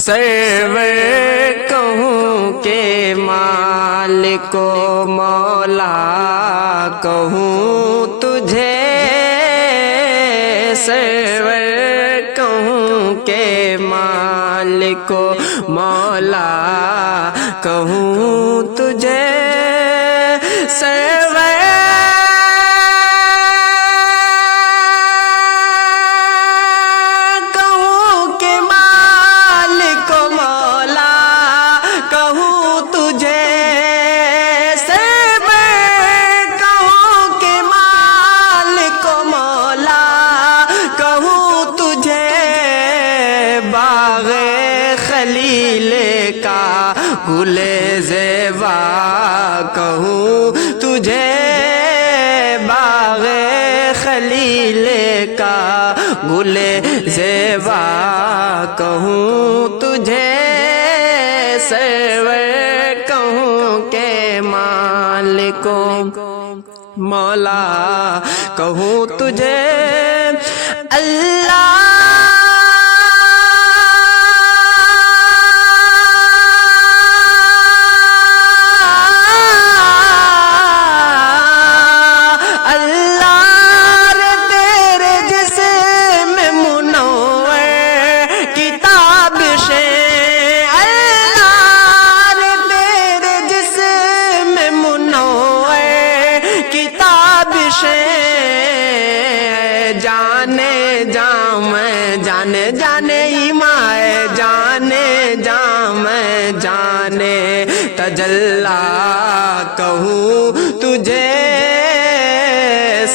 سرور کہوں کہ مالک و مولا کہوں تجھے، سرور کہوں کہ مالک و مولا کہوں تجھے، سرور کہوں کہ مالک و مولا کہوں تجھے، سرور کہوں کہ مالک و مولا کہوں تجھے، باغ خلیل کا گل زیبا کہوں تجھے، باغ خلیل کا گل زیبا کہوں تجھے، سرور کہوں کہ مالک و مولا کہوں تجھے، اللہ جانے جانے ایمائے جانے میں جانے تجلا کہوں تجھے،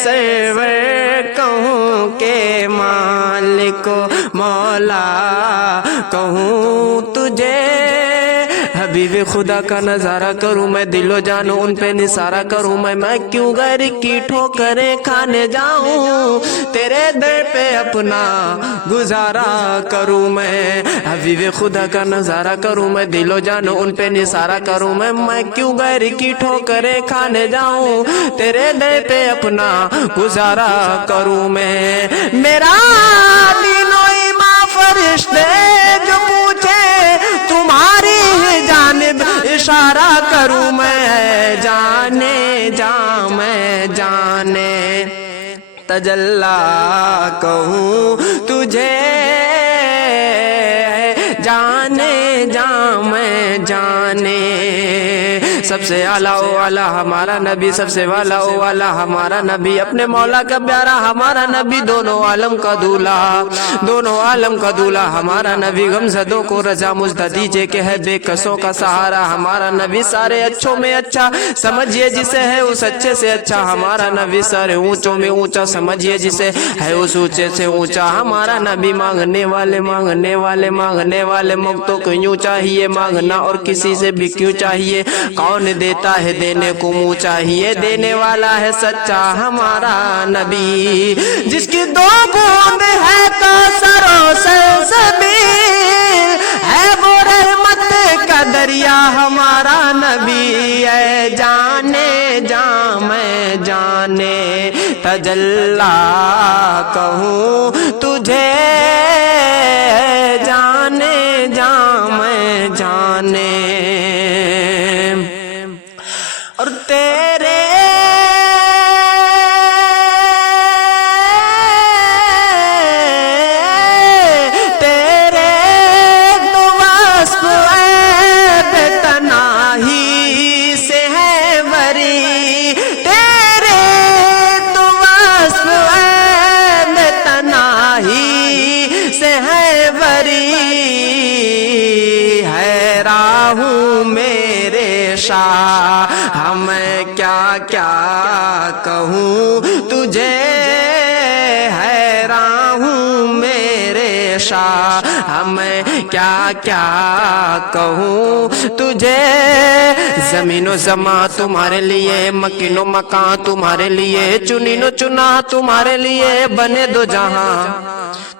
سرور کہوں کہ مالک و مولا کہوں تجھے، حبیب خدا کا نظارہ کروں میں، دل و جانو ان پہ نثارہ کروں میں کیوں غیر کی ٹھوکریں کھانے جاؤں، تیرے در پہ اپنا گزارا کروں میں، حبیب خدا کا نظارہ کروں میں، دل و جانو ان پہ نثارہ کروں میں کیوں غیر کی ٹھوکریں کھانے جاؤں، تیرے در پہ اپنا گزارا کروں میں، میرا دین و ایمان فرشتے جو پوچھے تمہاری جانب اشارہ کروں میں، جانے میں جانے تجلا کہوں تجھے، جانے میں جانے سب سے اعلیٰ و اعلیٰ ہمارا نبی، سب سے والا و والا ہمارا نبی، اپنے مولا کا پیارا ہمارا نبی، دونوں عالم کا دولہا، دونوں عالم کا دولہا ہمارا نبی، غمزدوں کو رضا مجدہ دیجئے کہ ہے بے کسوں کا سہارا ہمارا نبی، سارے اچھوں میں اچھا سمجھئے جسے ہے اس اچھے سے اچھا ہمارا نبی، سارے اونچوں میں اونچا سمجھئے جسے ہے اس اونچے سے اونچا ہمارا نبی، مانگنے والے منگتوں کو یوں چاہیے مانگنا اور کسی سے بھی کیوں چاہیے، کون دیتا ہے دینے کو منہ چاہیے، دینے والا ہے سچا ہمارا نبی، جس کی دو بوند ہے کوثر و سلسبیل، ہے وہ رحمت کا دریا ہمارا نبی، اے جانے میں جانے تجلا کہوں تجھے، جانے میں جانے اور تیرے تو وصف عیب تنہائی سے ہے بری، تیرے تو وصف عیب تنہائی سے ہے بری، ہے راہوں میرے شاہ میں کیا کہوں تجھے، حیران ہوں میرے شاہ میں کیا کہوں تجھے، زمین و زمان تمہارے لیے، مکین و مکان تمہارے لیے، چنین و چنا تمہارے لیے، بنے دو جہاں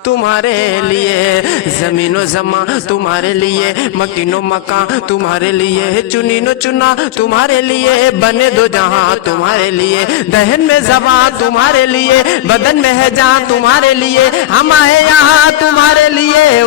تمہارے لیے، زمین و زمان تمہارے لیے، مکین و مکان تمہارے لیے، چنین و چنا تمہارے لیے، بنے دو جہاں تمہارے لیے، دہن میں زبان تمہارے لیے، بدن میں ہے جان تمہارے لیے، ہم آئے یہاں تمہارے لیے،